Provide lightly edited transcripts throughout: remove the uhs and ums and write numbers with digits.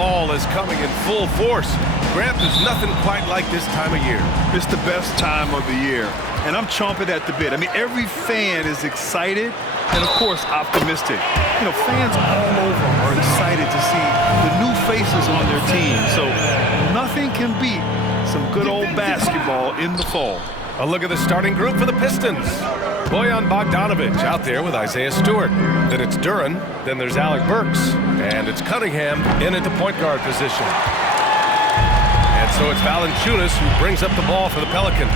fall is coming in full force. Grant, there's nothing quite like this time of year. It's the best time of the year, and I'm chomping at the bit. I mean, every fan is excited and, of course, optimistic. You know, fans all over are excited to see the new faces on their team, so nothing can beat some good old basketball in the fall. A look at the starting group for the Pistons. Bojan Bogdanovic out there with Isaiah Stewart. Then it's Duren. Then there's Alec Burks. And it's Cunningham in at the point guard position. And so it's Valanciunas who brings up the ball for the Pelicans.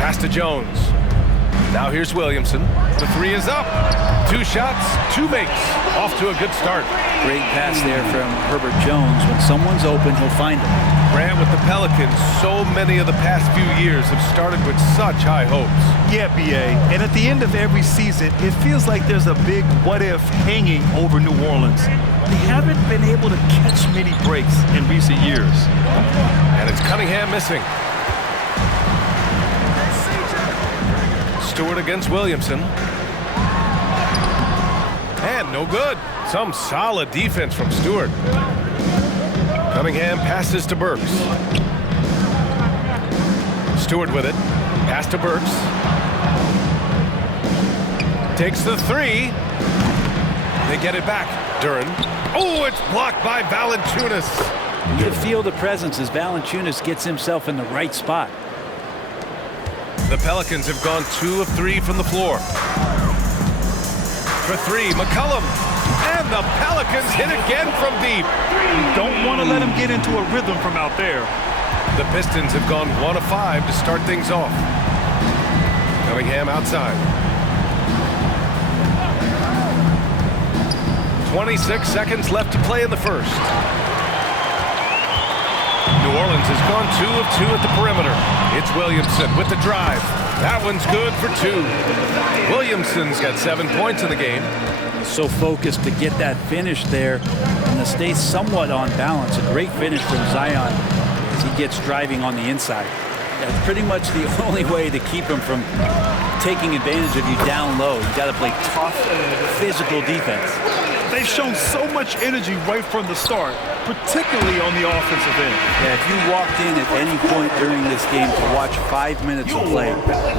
Pass to Jones. Now here's Williamson. The three is up. 2 shots, 2 makes. Off to a good start. Great pass there from Herbert Jones. When someone's open, he'll find them. Grant, with the Pelicans, so many of the past few years have started with such high hopes. Yeah, B.A., and at the end of every season, it feels like there's a big what-if hanging over New Orleans. They haven't been able to catch many breaks in recent years. And it's Cunningham missing. Stewart against Williamson. And no good. Some solid defense from Stewart. Cunningham passes to Burks. Stewart with it. Pass to Burks. Takes the 3. They get it back. Duren. Oh, it's blocked by Valanciunas. You can feel the presence as Valanciunas gets himself in the right spot. The Pelicans have gone 2 of 3 from the floor. For 3, McCollum. And the Pelicans hit again from deep. You don't want to let him get into a rhythm from out there. The Pistons have gone 1 of 5 to start things off. Cunningham outside. 26 seconds left to play in the first. New Orleans has gone 2 of 2 at the perimeter. It's Williamson with the drive. That one's good for 2. Williamson's got 7 points in the game. So focused to get that finish there and to stay somewhat on balance. A great finish from Zion as he gets driving on the inside. That's pretty much the only way to keep him from taking advantage of you down low. You got to play tough, physical defense. They've shown so much energy right from the start, particularly on the offensive end. Yeah, if you walked in at any point during this game to watch 5 minutes of play,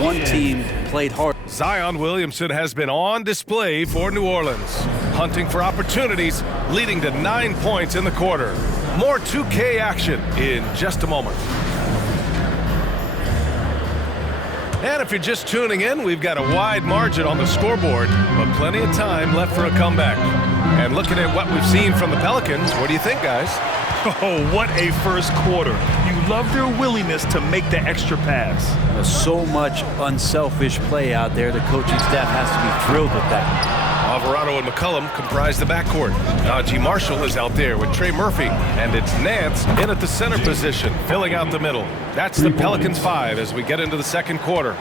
one team played hard. Zion Williamson has been on display for New Orleans, hunting for opportunities, leading to 9 points in the quarter. More 2K action in just a moment. And if you're just tuning in, we've got a wide margin on the scoreboard, but plenty of time left for a comeback. And looking at what we've seen from the Pelicans, what do you think, guys? Oh, what a first quarter. You love their willingness to make the extra pass. So much unselfish play out there. The coaching staff has to be thrilled with that. Alvarado and McCollum comprise the backcourt. Najee Marshall is out there with Trey Murphy, and it's Nance in at the center position, filling out the middle. That's the Pelicans 5 as we get into the second quarter.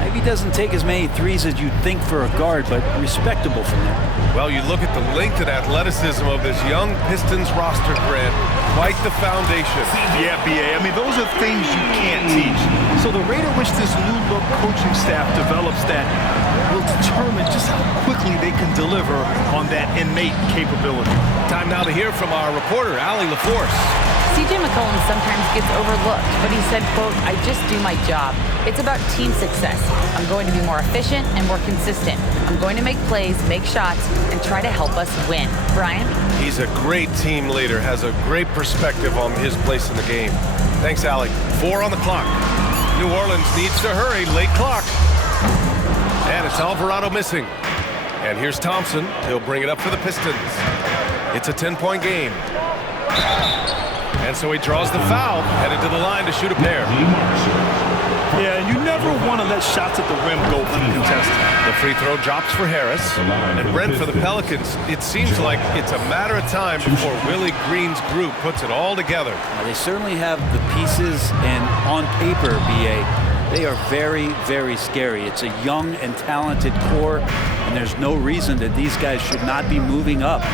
Maybe doesn't take as many threes as you'd think for a guard, but respectable from there. Well, you look at the length and athleticism of this young Pistons roster, Grant. Quite the foundation. Yeah, B.A. I mean, those are things you can't teach. So the rate at which this new-look coaching staff develops that will determine just how quickly they can deliver on that innate capability. Time now to hear from our reporter, Allie LaForce. C.J. McCollum sometimes gets overlooked, but he said, quote, "I just do my job. It's about team success. I'm going to be more efficient and more consistent. I'm going to make plays, make shots, and try to help us win." Brian? He's a great team leader, has a great perspective on his place in the game. Thanks, Allie. 4 on the clock. New Orleans needs to hurry, late clock. And it's Alvarado missing. And here's Thompson. He'll bring it up for the Pistons. It's a 10-point game. And so he draws the foul, headed to the line to shoot a pair. Yeah, you never want to let shots at the rim go uncontested. The free throw drops for Harris. And Brent, for the Pelicans, it seems like it's a matter of time before Willie Green's group puts it all together. They certainly have the pieces, and on paper, B.A., they are very, very scary. It's a young and talented core, and there's no reason that these guys should not be moving up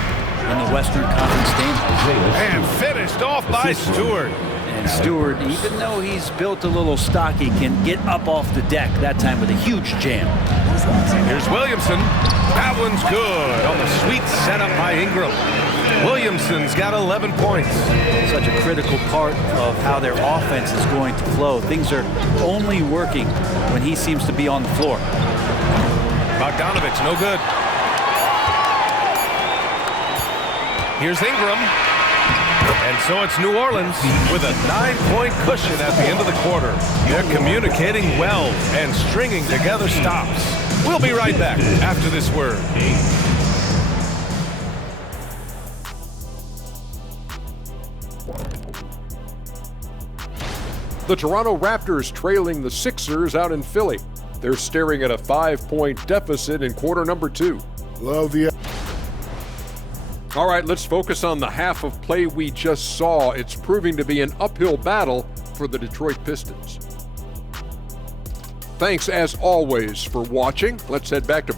in the Western Conference standings. And finished off by Stewart. And Stewart, even though he's built a little stocky, can get up off the deck, that time with a huge jam. Here's Williamson. That one's good on the sweet setup by Ingram. Williamson Williamson's got 11 points. Such a critical part of how their offense is going to flow. Things are only working when he seems to be on the floor. Bogdanovich, no good. Here's Ingram. And so it's New Orleans with a 9-point cushion at the end of the quarter. They're communicating well and stringing together stops. We'll be right back after this word. The Toronto Raptors trailing the Sixers out in Philly. They're staring at a 5-point deficit in quarter number 2. Love the... All right, let's focus on the half of play we just saw. It's proving to be an uphill battle for the Detroit Pistons. Thanks, as always, for watching. Let's head back to...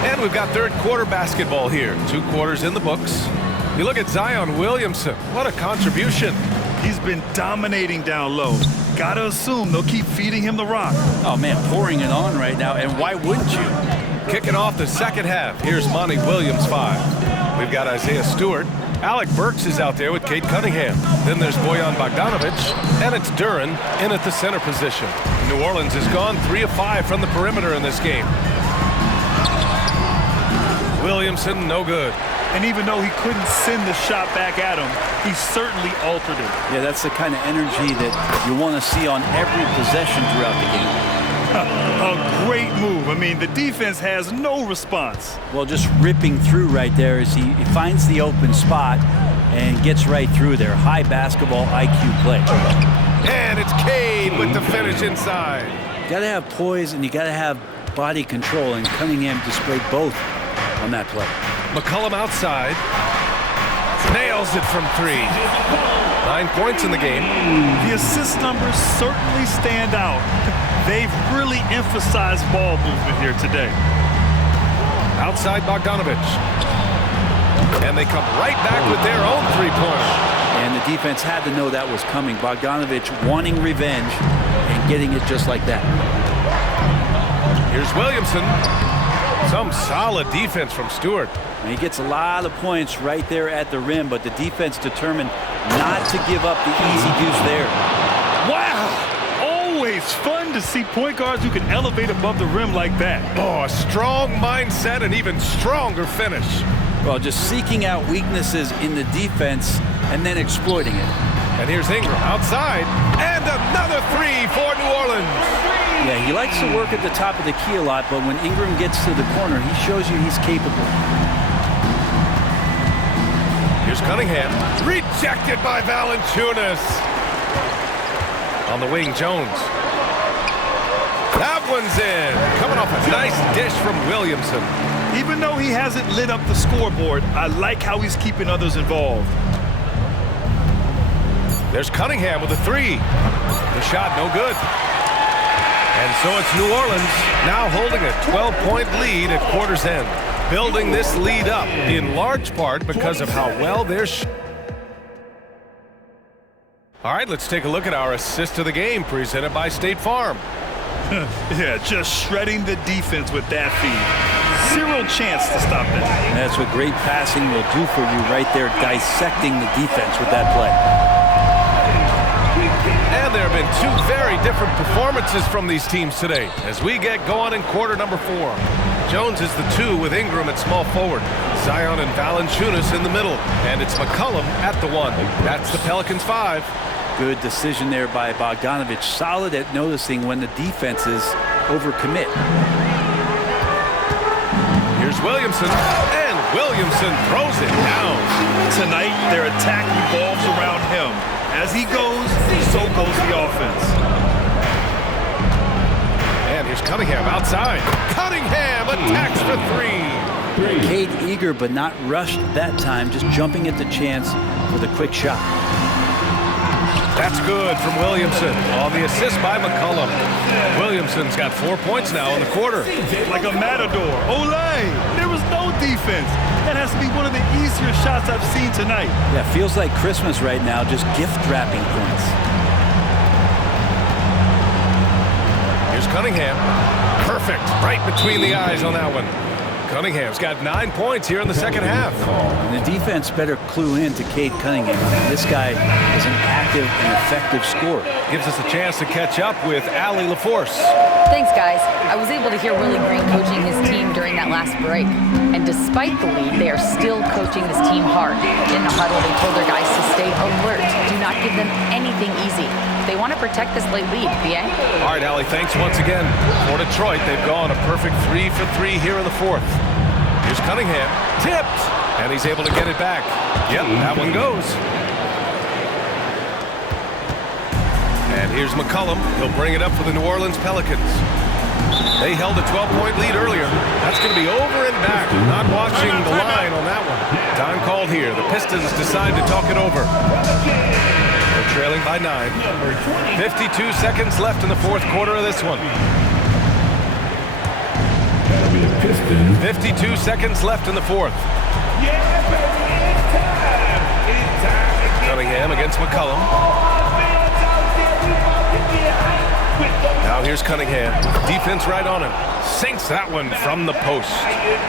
And we've got third quarter basketball here. 2 quarters in the books. You look at Zion Williamson. What a contribution. He's been dominating down low. Gotta assume they'll keep feeding him the rock. Oh, man, pouring it on right now, and why wouldn't you? Kicking off the second half, here's Monty Williams 5. We've got Isaiah Stewart. Alec Burks is out there with Cade Cunningham. Then there's Bojan Bogdanovich, and it's Duren in at the center position. New Orleans has gone 3 of 5 from the perimeter in this game. Williamson, no good. And even though he couldn't send the shot back at him, he certainly altered it. Yeah, that's the kind of energy that you want to see on every possession throughout the game. A great move. I mean, the defense has no response. Well, just ripping through right there as he finds the open spot and gets right through there. High basketball IQ play. And it's Cade with the finish inside. You got to have poise and you got to have body control, and Cunningham displayed both on that play. McCollum outside. Nails it from 3. 9 points in the game. The assist numbers certainly stand out. They've really emphasized ball movement here today. Outside Bogdanovich. And they come right back with their own 3-pointer. And the defense had to know that was coming. Bogdanovich wanting revenge and getting it just like that. Here's Williamson. Some solid defense from Stewart. And he gets a lot of points right there at the rim, but the defense determined not to give up the easy deuce there. Wow! Always fun to see point guards who can elevate above the rim like that. Oh, a strong mindset and even stronger finish. Well, just seeking out weaknesses in the defense and then exploiting it. And here's Ingram outside, and another 3 for New Orleans. Yeah, he likes to work at the top of the key a lot, but when Ingram gets to the corner, he shows you he's capable. Here's Cunningham, rejected by Valanciunas. On the wing, Jones. That one's in. Coming off a nice dish from Williamson. Even though he hasn't lit up the scoreboard, I like how he's keeping others involved. There's Cunningham with a 3. The shot no good. And so it's New Orleans now holding a 12-point lead at quarter's end. Building this lead up in large part because of how well they're All right, let's take a look at our assist of the game presented by State Farm. Yeah, just shredding the defense with that feed. Zero chance to stop that. And that's what great passing will do for you right there, dissecting the defense with that play. And there have been 2 very different performances from these teams today as we get going in quarter number 4. Jones is the 2 with Ingram at small forward. Zion and Valanciunas in the middle. And it's McCollum at the 1. That's the Pelicans 5. Good decision there by Bogdanovich. Solid at noticing when the defenses overcommit. Here's Williamson. And Williamson throws it down. Tonight, their attack revolves around him. As he goes, so goes the offense. And here's Cunningham outside. Cunningham attacks for 3. Cade eager but not rushed that time, just jumping at the chance for the quick shot. That's good from Williamson on the assist by McCollum. Williamson's got 4 points now in the quarter. Like a matador. Olay! There was no defense. That has to be one of the easier shots I've seen tonight. Yeah, feels like Christmas right now, just gift wrapping points. Cunningham. Perfect. Right between the eyes on that one. Cunningham's got 9 points here in the second half. And the defense better clue in to Cade Cunningham. This guy is an active and effective scorer. Gives us a chance to catch up with Allie LaForce. Thanks, guys. I was able to hear Willie Green coaching his team during that last break. And despite the lead, they are still coaching this team hard. In the huddle, they told their guys to stay alert. Do not give them anything easy. They want to protect this late lead, BA. All right, Allie, thanks once again. For Detroit, they've gone a perfect 3 for 3 here in the fourth. Here's Cunningham. Tipped. And he's able to get it back. Yep, that one goes. And here's McCollum. He'll bring it up for the New Orleans Pelicans. They held a 12-point lead earlier. That's going to be over and back. Not watching the line on that one. Time called here. The Pistons decide to talk it over. They're trailing by 9. 52 seconds left in the fourth quarter of this one. 52 seconds left in the fourth. Cunningham against McCollum. Now here's Cunningham. Defense right on him. Sinks that one from the post.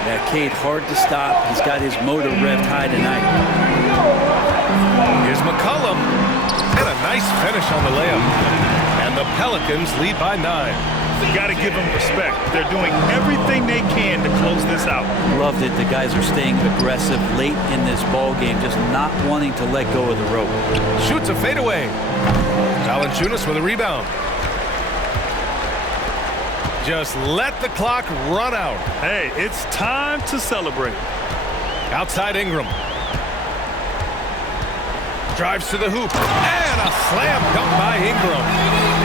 Yeah, Cade, hard to stop. He's got his motor revved high tonight. Here's McCollum. And a nice finish on the layup. And the Pelicans lead by 9. You got to give them respect. They're doing everything they can to close this out. Loved it. The guys are staying aggressive late in this ball game, just not wanting to let go of the rope. Shoots a fadeaway. Valanciunas with a rebound. Just let the clock run out. Hey, it's time to celebrate. Outside Ingram. Drives to the hoop. And a slam dunk by Ingram.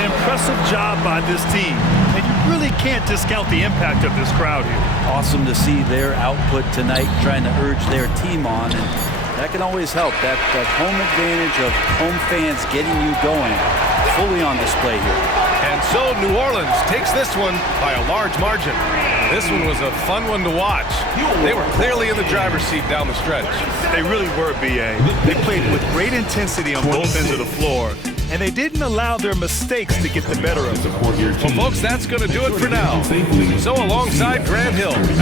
Impressive job by this team. And you really can't discount the impact of this crowd here. Awesome to see their output tonight, trying to urge their team on. And that can always help. That home advantage of home fans getting you going, fully on display here. And so New Orleans takes this one by a large margin. This one was a fun one to watch. They were clearly in the driver's seat down the stretch. They really were, BA. They played with great intensity on both ends of the floor, and they didn't allow their mistakes to get the better of them. Well, folks, that's going to do it for now. So alongside Grant Hill,